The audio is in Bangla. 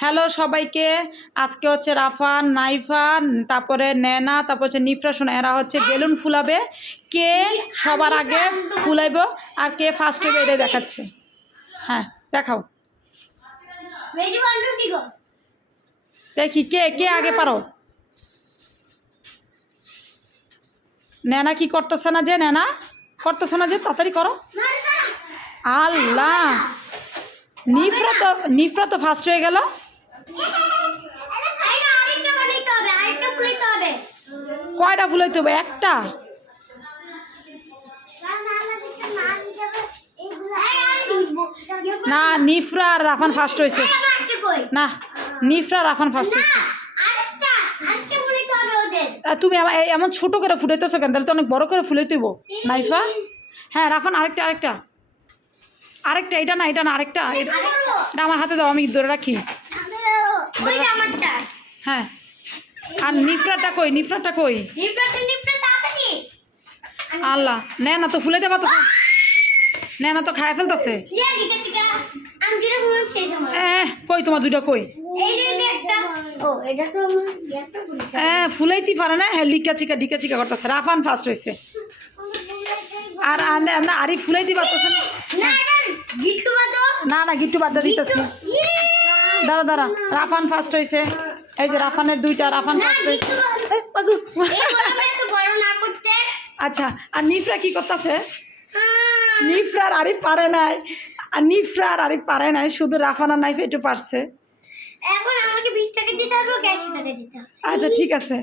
হ্যালো সবাইকে, আজকে হচ্ছে রাফান, নাইফা, তারপরে নেনা, তারপর হচ্ছে নিফরা শোনা, এরা হচ্ছে বেলুন ফুলাবে। কে সবার আগে ফুলাইব আর কে ফার্স্ট হবে এটাই দেখাচ্ছে। হ্যাঁ দেখাও, দেখি কে কে আগে পারো। নেনা কি করতেছে না যে, নেনা করতেছে না যে, তাড়াতাড়ি করো। আল্লাহ, নিফরা তো ফার্স্ট হয়ে গেল। কয়টা ফুলাইতে হবে? একটা? না, নিফরা আর রাফান ফার্স্ট হয়েছে। না, নিফরা রাফান ফার্স্ট হয়েছে। তুমি এমন ছোট করে ফুটাইতেছো কেন? তাহলে তো অনেক বড় করে ফুলাইতে হইব। নাইফা, হ্যাঁ রাফান আরেকটা আরেকটা আরেকটা, এটা না এটা না, আরেকটা। এটা আমার হাতে দাও, আমি ধরে রাখি। হ্যাঁ, আর নিফরাটা কই? নিফরাটা কই? আল্লাহ, না তো ফুলাইতে পারতেছ না, তো খায় ফেলতেছে। কই তোমার দুইটা কই? ফুলাইতে পারে না, হ্যাঁ লিকা চিকা করতেছে। রাফান ফার্স্ট হয়েছে। আর আরে ফুলাইতে পারতেছে না। না গিট্টু বাদ দিতেছি। দাঁড়া, রাফান ফার্স্ট হয়েছে। এই যে রাফানের দুইটা, রাফান ফার্স্ট হয়েছে। আচ্ছা, আর নিফরা কি করতেছে? নিফরার আরিফ পারে নাই, আর নিফরার আরিফ পারে নাই, শুধু রাফান আর নাইফা একটু পারছে। এখন আমাকে 20 টাকা দিতে হবে, 80 টাকা দিতে হবে। আচ্ছা ঠিক আছে।